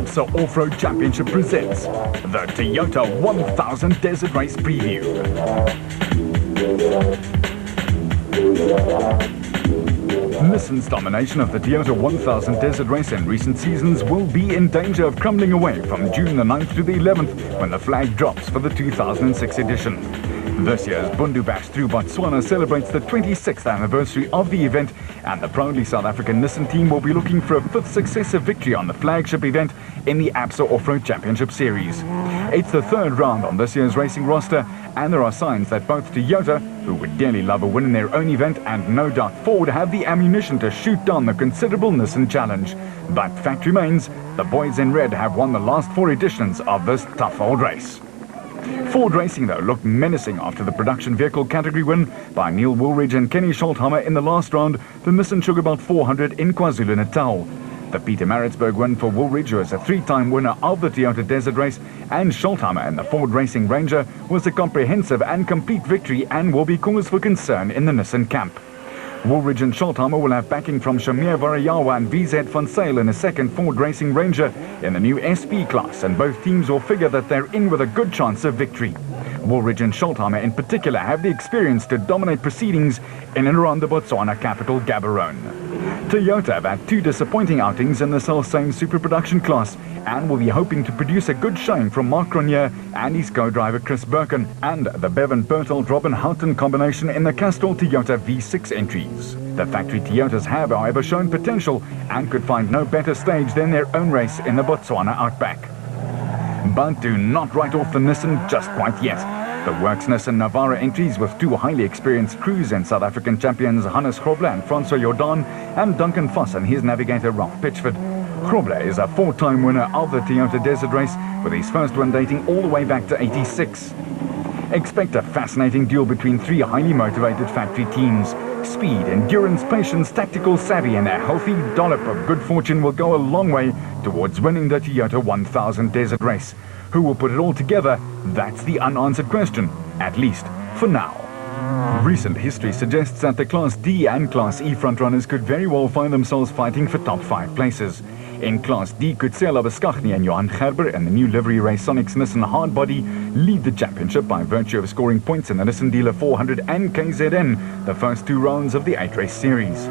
ABSA Off-Road Championship presents the Toyota 1000 Desert Race Preview. Nissan's domination of the Toyota 1000 Desert Race in recent seasons will be in danger of crumbling away from June the 9th to the 11th when the flag drops for the 2006 edition. This year's Bundu Bash through Botswana celebrates the 26th anniversary of the event, and the proudly South African Nissan team will be looking for a fifth successive victory on the flagship event in the ABSA Off-Road Championship Series. It's the third round on this year's racing roster, and there are signs that both Toyota, who would dearly love a win in their own event, and no doubt Ford have the ammunition to shoot down the considerable Nissan challenge. But fact remains, the boys in red have won the last 4 editions of this tough old race. Ford Racing, though, looked menacing after the production vehicle category win by Neil Woolridge and Kenny Scholthammer in the last round, the Nissan Sugarbelt 400 in KwaZulu-Natal. The Pietermaritzburg win for Woolridge, who is a 3-time winner of the Toyota Desert Race, and Scholthammer in the Ford Racing Ranger was a comprehensive and complete victory and will be cause for concern in the Nissan camp. Woolridge and Scholthammer will have backing from Shamir Varayawa and VZ van Sale in a second Ford Racing Ranger in the new SP class, and both teams will figure that they're in with a good chance of victory. Woolridge and Scholthammer in particular have the experience to dominate proceedings in and around the Botswana capital, Gaborone. Toyota have had 2 disappointing outings in the self-same super production class and will be hoping to produce a good showing from Mark Cronje and his co-driver Chris Birkin and the Bevan Berthold-Robin Houghton combination in the Castrol Toyota V6 entries. The factory Toyotas have, however, shown potential and could find no better stage than their own race in the Botswana Outback. But do not write off the Nissan just quite yet. The Works Nissan Navara entries with 2 highly experienced crews in South African champions Hannes Grobler and Francois Jordan and Duncan Voss and his navigator Ralph Pitchford. Grobler is a 4-time winner of the Toyota Desert Race, with his first win dating all the way back to '86. Expect a fascinating duel between 3 highly motivated factory teams. Speed, endurance, patience, tactical savvy, and a healthy dollop of good fortune will go a long way towards winning the Toyota 1000 Desert Race. Who will put it all together? That's the unanswered question, at least for now. Recent history suggests that the Class D and Class E frontrunners could very well find themselves fighting for top 5 places. In Class D, Kutsela Labuschagne and Johan Gerber and the new livery race Sonics Nissan Hardbody lead the championship by virtue of scoring points in the Nissan Dealer 400 and KZN, the first 2 rounds of the 8-race series.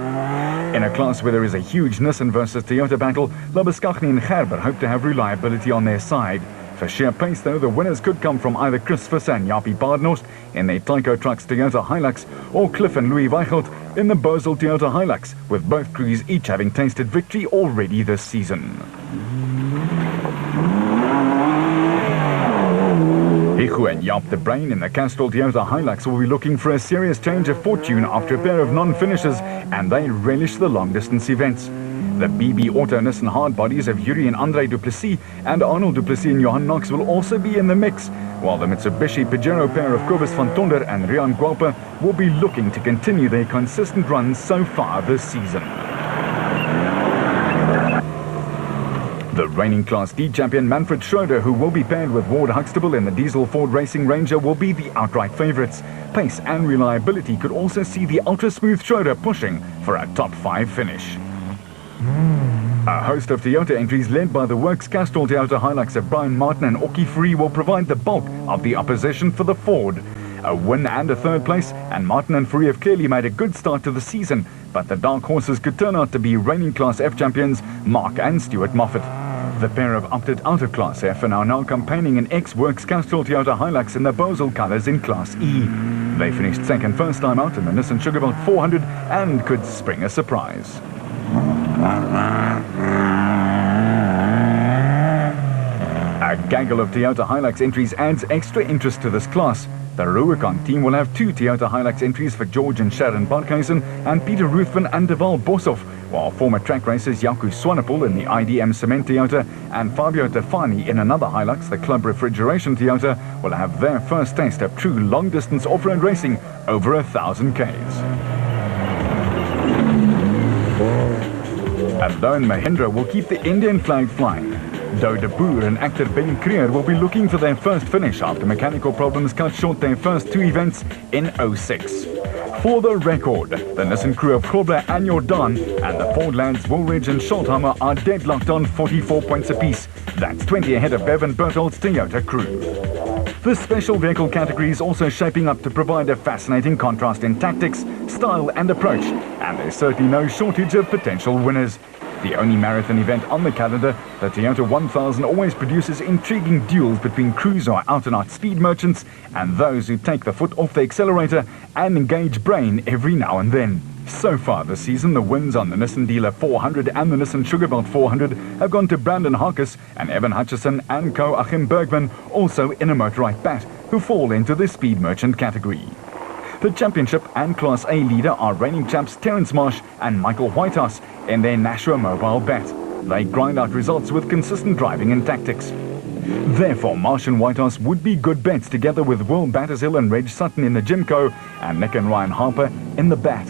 In a class where there is a huge Nissan versus Toyota battle, Labuschagne and Gerber hope to have reliability on their side. For sheer pace, though, the winners could come from either Chris Visser and Japie Badenhorst in their Tyco Trucks Toyota Hilux, or Cliff and Louis Weichelt in the Bosel Toyota Hilux, with both crews each having tasted victory already this season. Hichu and Jaap de Bruin in the Castrol Toyota Hilux will be looking for a serious change of fortune after a pair of non-finishers, and they relish the long-distance events. The BB Auto Nissan hardbodies of Yuri and Andre Duplessis and Arnold Duplessis and Johan Knox will also be in the mix, while the Mitsubishi Pajero pair of Kobus van Tonder and Rian Gualpa will be looking to continue their consistent runs so far this season. The reigning Class D champion Manfred Schroeder, who will be paired with Ward Huxtable in the diesel Ford Racing Ranger, will be the outright favourites. Pace and reliability could also see the ultra-smooth Schroeder pushing for a top 5 finish. A host of Toyota entries led by the Works Castrol Toyota Hilux of Brian Martin and Oki Free will provide the bulk of the opposition for the Ford. A win and a 3rd place, and Martin and Free have clearly made a good start to the season, but the dark horses could turn out to be reigning Class F champions Mark and Stuart Moffat. The pair have opted out of Class F and are now campaigning in ex-Works Castrol Toyota Hilux in the Bosel colours in Class E. They finished second first time out in the Nissan Sugarbelt 400 and could spring a surprise. A gaggle of Toyota Hilux entries adds extra interest to this class. The Rubicon team will have 2 Toyota Hilux entries for George and Sharon Barkhuizen and Peter Ruthven and Deval Boshoff, while former track racers Jaco Swanepoel in the IDM Cement Toyota and Fabio Tefani in another Hilux, the Club Refrigeration Toyota, will have their first taste of true long-distance off-road racing over 1,000 Ks. And lone Mahindra will keep the Indian flag flying. Doe de Boer and actor Ben Creer will be looking for their first finish after mechanical problems cut short their first 2 events in '06. For the record, the Nissan crew of Grobler and Jordan and the Ford lads Woolridge and Schultheimer are deadlocked on 44 points apiece. That's 20 ahead of Bevan Berthold's Toyota crew. The special vehicle category is also shaping up to provide a fascinating contrast in tactics, style and approach, and there's certainly no shortage of potential winners. The only marathon event on the calendar, the Toyota 1000 always produces intriguing duels between crews who are out-and-out speed merchants and those who take the foot off the accelerator and engage brain every now and then. So far this season, the wins on the Nissan Dealer 400 and the Nissan Sugarbelt 400 have gone to Brandon Harkis and Evan Hutchison and co-Achim Bergman, also in a motorized bat, who fall into the speed merchant category. The championship and Class A leader are reigning champs Terence Marsh and Michael Whitehouse in their Nashua Mobile bat. They grind out results with consistent driving and tactics. Therefore, Marsh and Whitehouse would be good bets together with Will Battershill and Reg Sutton in the Jimco and Nick and Ryan Harper in the bat.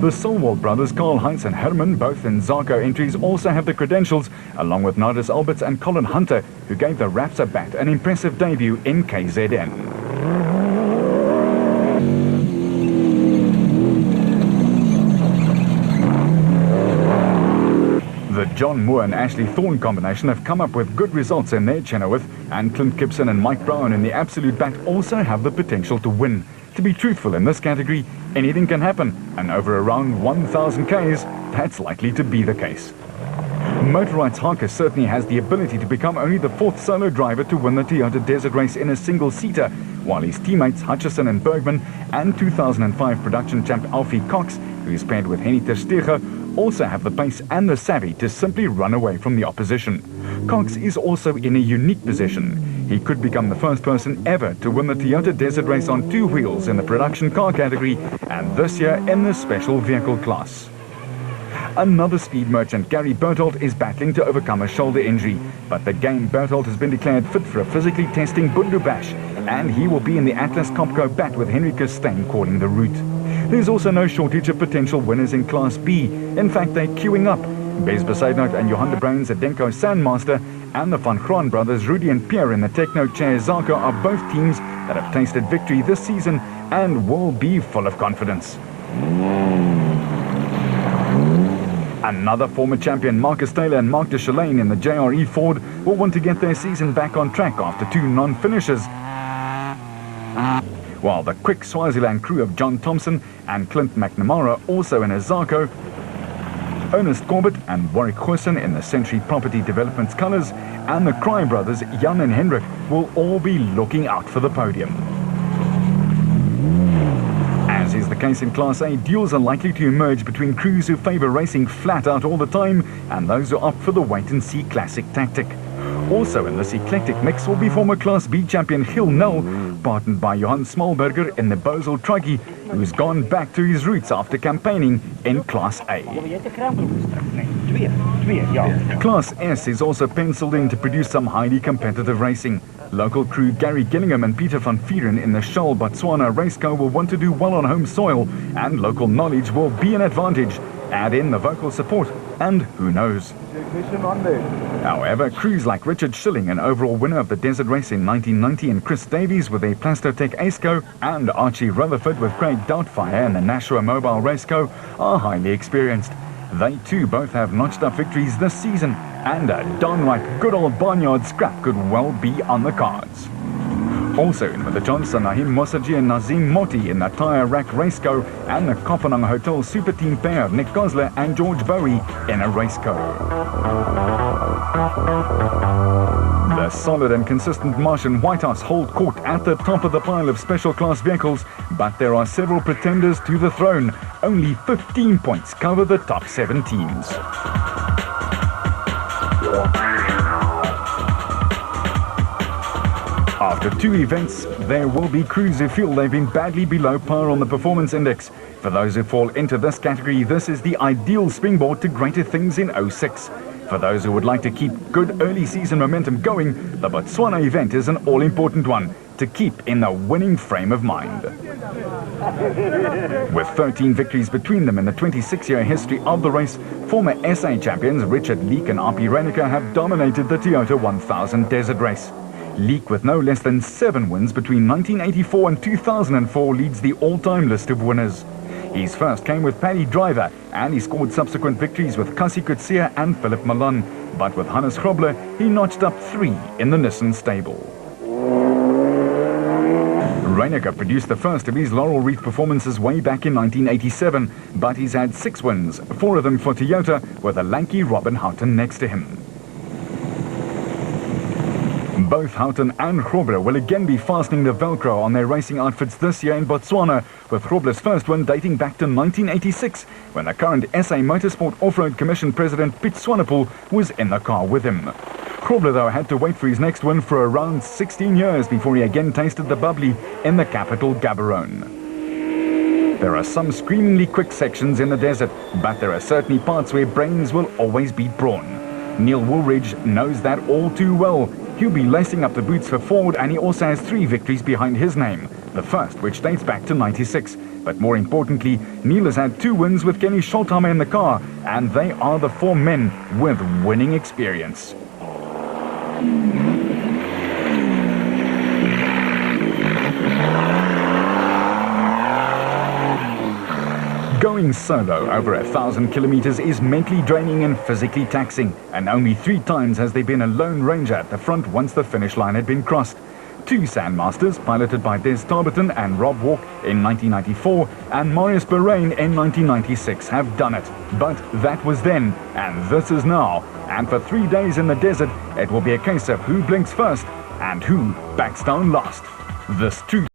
The Solwald brothers Carl Heinz and Herman, both in Zarko entries, also have the credentials, along with Nardis Alberts and Colin Hunter, who gave the Raptor bat an impressive debut in KZN. The John Moore and Ashley Thorne combination have come up with good results in their Chenoweth, and Clint Gibson and Mike Brown in the Absolute Bat also have the potential to win. To be truthful, in this category, anything can happen, and over around 1,000 Ks, that's likely to be the case. Motorite's Harkis certainly has the ability to become only the fourth solo driver to win the Toyota Desert Race in a single-seater, while his teammates Hutchison and Bergman and 2005 production champ Alfie Cox, who is paired with Henny ter Steege, also have the pace and the savvy to simply run away from the opposition. Cox is also in a unique position. He could become the first person ever to win the Toyota Desert Race on two wheels in the production car category, and this year in the special vehicle class. Another speed merchant, Gary Berthold, is battling to overcome a shoulder injury, but the game Berthold has been declared fit for a physically testing Bundu Bash, and he will be in the Atlas Copco bat with Henry Kirstein calling the route. There's also no shortage of potential winners in Class B. In fact, they're queuing up. Bez Besaidnout and Johan de Bruins at Denko Sandmaster and the Van Graan brothers Rudy and Pierre in the Techno Chair Zarko are both teams that have tasted victory this season and will be full of confidence. Another former champion, Marcus Taylor and Mark de Chalane in the JRE Ford, will want to get their season back on track after two non-finishers, while the quick Swaziland crew of John Thompson and Clint McNamara, also in a Zarko, Ernest Corbett and Warwick Goosen in the Century Property Development's colours, and the Cry brothers Jan and Hendrik will all be looking out for the podium. As is the case in Class A, duels are likely to emerge between crews who favour racing flat out all the time and those who opt for the wait-and-see classic tactic. Also in this eclectic mix will be former Class B champion Gil Nel, partnered by Johan Smallberger in the Bozel Truggy, who's gone back to his roots after campaigning in Class A. Class S is also penciled in to produce some highly competitive racing. Local crew Gary Gillingham and Peter van Vieren in the Shoal Botswana Raceco will want to do well on home soil, and local knowledge will be an advantage. Add in the vocal support, and who knows. However, crews like Richard Schilling, an overall winner of the Desert Race in 1990, and Chris Davies with a Plastotech Aceco, and Archie Rutherford with Craig Doubtfire in the Nashua Mobile Raceco are highly experienced. They too both have notched up victories this season, and a downright good old barnyard scrap could well be on the cards. Also in with the Johnson, Nahim Mosaji and Nazim Moti in the Tyre Rack Raceco, and the Kopanang Hotel Super Team pair Nick Gosler and George Bowie in a Raceco. The solid and consistent Marsh and Whitehouse hold court at the top of the pile of special class vehicles, but there are several pretenders to the throne. Only 15 points cover the top 7 teams. After 2 events, there will be crews who feel they've been badly below par on the performance index. For those who fall into this category, this is the ideal springboard to greater things in 06. For those who would like to keep good early season momentum going, the Botswana event is an all-important one to keep in the winning frame of mind. With 13 victories between them in the 26-year history of the race, former SA champions Richard Leek and RP Renica have dominated the Toyota 1000 Desert Race. Leek, with no less than 7 wins between 1984 and 2004, leads the all-time list of winners. His first came with Paddy Driver, and he scored subsequent victories with Kasi Coetzee and Philip Malan. But with Hannes Grobler, he notched up 3 in the Nissan stable. Reiniger produced the first of his Laurel Reef performances way back in 1987, but he's had 6 wins, 4 of them for Toyota, with a lanky Robin Houghton next to him. Both Houghton and Grobler will again be fastening the Velcro on their racing outfits this year in Botswana, with Grobler's first win dating back to 1986, when the current SA Motorsport Off-Road Commission President Piet Swanepoel was in the car with him. Grobler, though, had to wait for his next win for around 16 years before he again tasted the bubbly in the capital Gaborone. There are some screamingly quick sections in the desert, but there are certainly parts where brains will always beat brawn. Neil Woolridge knows that all too well. He'll be lacing up the boots for Ford, and he also has 3 victories behind his name, the first which dates back to 96. But more importantly, Neil has had 2 wins with Kenny Scholtheimer in the car, and they are the 4 men with winning experience. Going solo over 1,000 kilometers is mentally draining and physically taxing, and only 3 times has there been a lone ranger at the front once the finish line had been crossed. 2 Sandmasters, piloted by Des Tarberton and Rob Walk in 1994, and Marius Bahrain in 1996 have done it. But that was then, and this is now. And for 3 days in the desert, it will be a case of who blinks first and who backs down last. This too